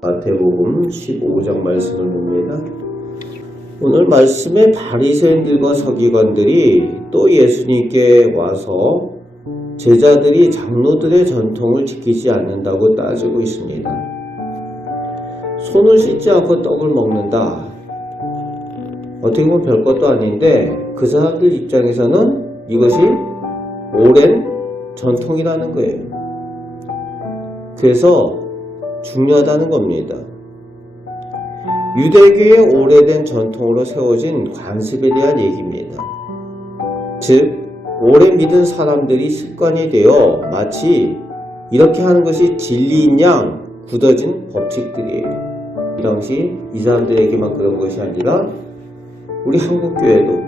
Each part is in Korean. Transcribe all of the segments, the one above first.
마태복음 15장 말씀을 봅니다. 오늘 말씀에 바리새인들과 서기관들이 또 예수님께 와서 제자들이 장로들의 전통을 지키지 않는다고 따지고 있습니다. 손을 씻지 않고 떡을 먹는다. 어떻게 보면 별것도 아닌데 그 사람들 입장에서는 이것이 오랜 전통이라는 거예요. 그래서 중요하다는 겁니다. 유대교의 오래된 전통으로 세워진 관습에 대한 얘기입니다. 즉, 오래 믿은 사람들이 습관이 되어 마치 이렇게 하는 것이 진리인 양 굳어진 법칙들이에요. 이 당시 이 사람들에게만 그런 것이 아니라 우리 한국교회도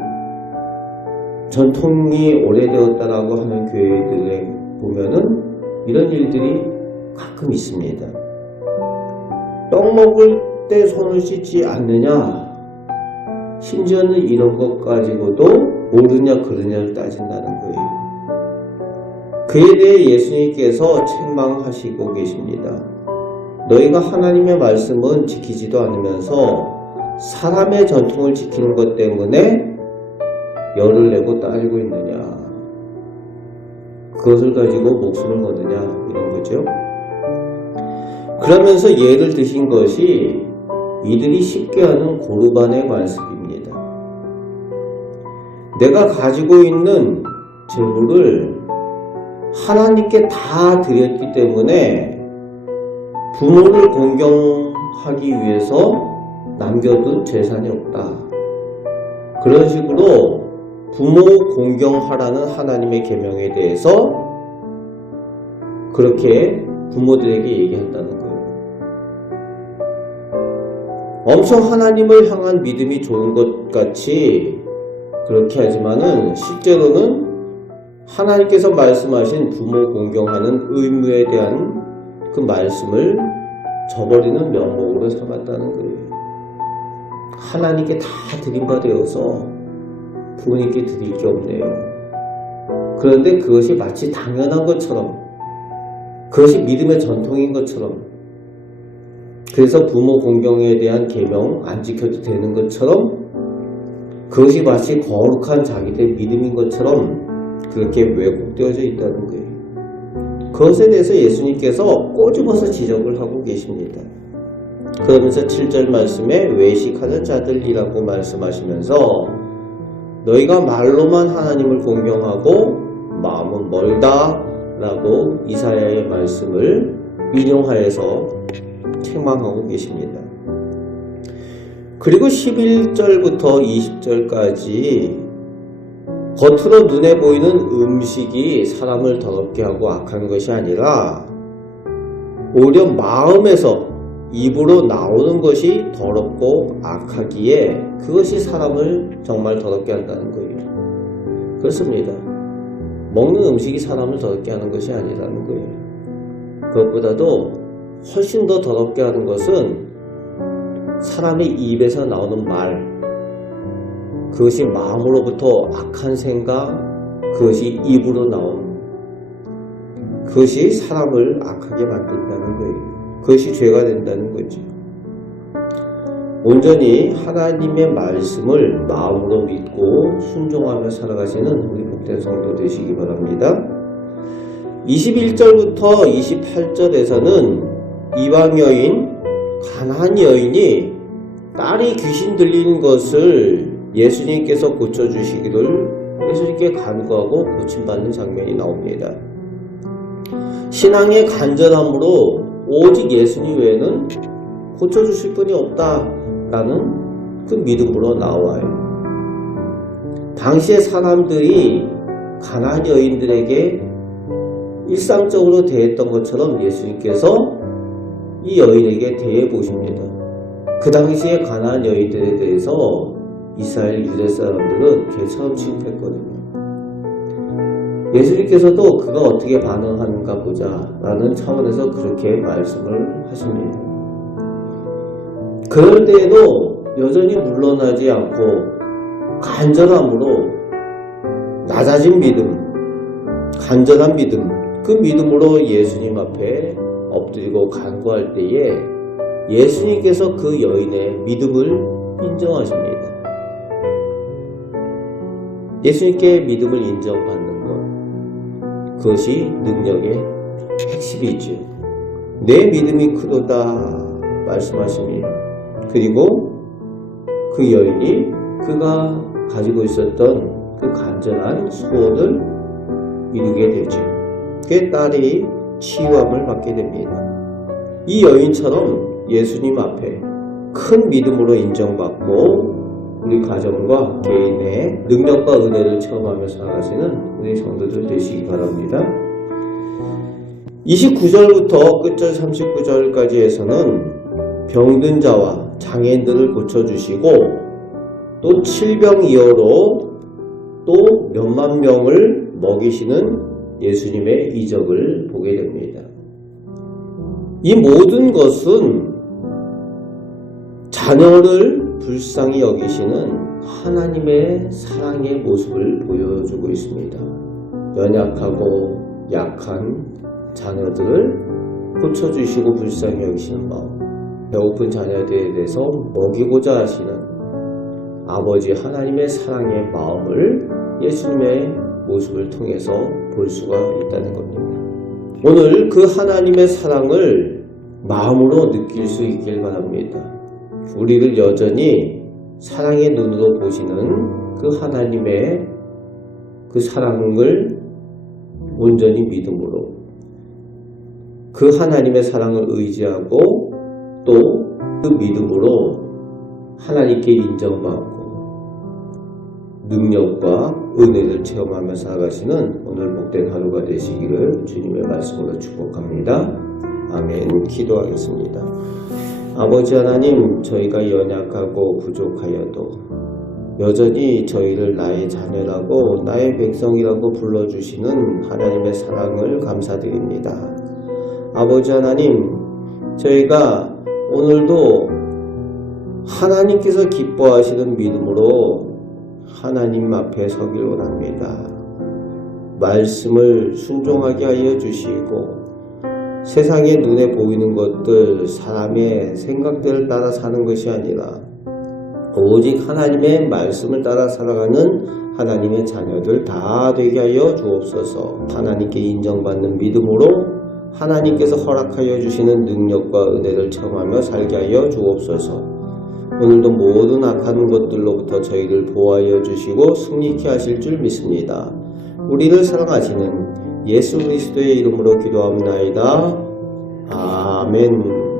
전통이 오래되었다라고 하는 교회들에 보면은 이런 일들이 가끔 있습니다. 떡 먹을 때 손을 씻지 않느냐, 심지어는 이런 것 가지고도 옳으냐 그르냐를 따진다는 거예요. 그에 대해 예수님께서 책망하시고 계십니다. 너희가 하나님의 말씀은 지키지도 않으면서 사람의 전통을 지키는 것 때문에 열을 내고 따지고 있느냐, 그것을 가지고 목숨을 거느냐, 이런 거죠. 그러면서 예를 드신 것이 이들이 쉽게 하는 고르반의 관습입니다. 내가 가지고 있는 재물을 하나님께 다 드렸기 때문에 부모를 공경하기 위해서 남겨둔 재산이 없다. 그런 식으로 부모 공경하라는 하나님의 계명에 대해서 그렇게 부모들에게 얘기한다는 거예요. 엄청 하나님을 향한 믿음이 좋은 것 같이 그렇게 하지만은 실제로는 하나님께서 말씀하신 부모 공경하는 의무에 대한 그 말씀을 저버리는 명목으로 삼았다는 거예요. 하나님께 다 드린 바 되어서 부모님께 드릴 게 없네요. 그런데 그것이 마치 당연한 것처럼, 그것이 믿음의 전통인 것처럼, 그래서 부모 공경에 대한 계명 안 지켜도 되는 것처럼, 그것이 마치 거룩한 자기들의 믿음인 것처럼 그렇게 왜곡되어져 있다는 거예요. 그것에 대해서 예수님께서 꼬집어서 지적을 하고 계십니다. 그러면서 7절 말씀에 외식하는 자들이라고 말씀하시면서 너희가 말로만 하나님을 공경하고 마음은 멀다 라고 이사야의 말씀을 인용하여서 책망하고 계십니다. 그리고 11절부터 20절까지 겉으로 눈에 보이는 음식이 사람을 더럽게 하고 악한 것이 아니라 오히려 마음에서 입으로 나오는 것이 더럽고 악하기에 그것이 사람을 정말 더럽게 한다는 거예요. 그렇습니다. 먹는 음식이 사람을 더럽게 하는 것이 아니라는 거예요. 그것보다도 훨씬 더 더럽게 하는 것은 사람의 입에서 나오는 말, 그것이 마음으로부터 악한 생각, 그것이 입으로 나오는, 그것이 사람을 악하게 만든다는 거예요. 그것이 죄가 된다는 거죠. 온전히 하나님의 말씀을 마음으로 믿고 순종하며 살아가시는 우리 복된 성도 되시기 바랍니다. 21절부터 28절에서는 이방 여인, 가나안 여인이 딸이 귀신 들린 것을 예수님께서 고쳐주시기를 예수님께 간구하고 고침받는 장면이 나옵니다. 신앙의 간절함으로 오직 예수님 외에는 고쳐주실 분이 없다라는 그 믿음으로 나와요. 당시의 사람들이 가나안 여인들에게 일상적으로 대했던 것처럼 예수님께서 이 여인에게 대해 보십니다. 그 당시의 가나안 여인들에 대해서 이스라엘 유대 사람들은 개처럼 취급했거든요. 예수님께서도 그가 어떻게 반응하는가 보자 라는 차원에서 그렇게 말씀을 하십니다. 그럴 때에도 여전히 물러나지 않고 간절함으로 낮아진 믿음, 간절한 믿음, 그 믿음으로 예수님 앞에 엎드리고 간구할 때에 예수님께서 그 여인의 믿음을 인정하십니다. 예수님께 믿음을 인정받는 것, 그것이 능력의 핵심이죠. 내 믿음이 크도다 말씀하십니다. 그리고 그 여인이 그가 가지고 있었던 그 간절한 소원을 이루게 되죠. 그 딸이 치유함을 받게 됩니다. 이 여인처럼 예수님 앞에 큰 믿음으로 인정받고 우리 가정과 개인의 능력과 은혜를 체험하며 살아가시는 우리 성도들 되시기 바랍니다. 29절부터 끝절 39절까지에서는 병든 자와 장애인들을 고쳐주시고 또 칠병이어로 또 몇만 명을 먹이시는 예수님의 이적을 보게 됩니다. 이 모든 것은 자녀를 불쌍히 여기시는 하나님의 사랑의 모습을 보여주고 있습니다. 연약하고 약한 자녀들을 고쳐주시고 불쌍히 여기시는 마음, 배고픈 자녀들에 대해서 먹이고자 하시는 아버지 하나님의 사랑의 마음을 예수님의 모습을 통해서 볼 수가 있다는 겁니다. 오늘 그 하나님의 사랑을 마음으로 느낄 수 있길 바랍니다. 우리를 여전히 사랑의 눈으로 보시는 그 하나님의 그 사랑을 온전히 믿음으로 그 하나님의 사랑을 의지하고 또 그 믿음으로 하나님께 인정받고 능력과 은혜를 체험하며 살아가시는 오늘 복된 하루가 되시기를 주님의 말씀으로 축복합니다. 아멘. 기도하겠습니다. 아버지 하나님, 저희가 연약하고 부족하여도 여전히 저희를 나의 자녀라고 나의 백성이라고 불러주시는 하나님의 사랑을 감사드립니다. 아버지 하나님, 저희가 오늘도 하나님께서 기뻐하시는 믿음으로 하나님 앞에 서길 원합니다. 말씀을 순종하게 하여 주시고 세상의 눈에 보이는 것들, 사람의 생각들을 따라 사는 것이 아니라 오직 하나님의 말씀을 따라 살아가는 하나님의 자녀들 다 되게 하여 주옵소서. 하나님께 인정받는 믿음으로 하나님께서 허락하여 주시는 능력과 은혜를 체험하며 살게 하여 주옵소서. 오늘도 모든 악한 것들로부터 저희를 보호하여 주시고 승리케 하실 줄 믿습니다. 우리를 사랑하시는 예수 그리스도의 이름으로 기도합니다. 아멘.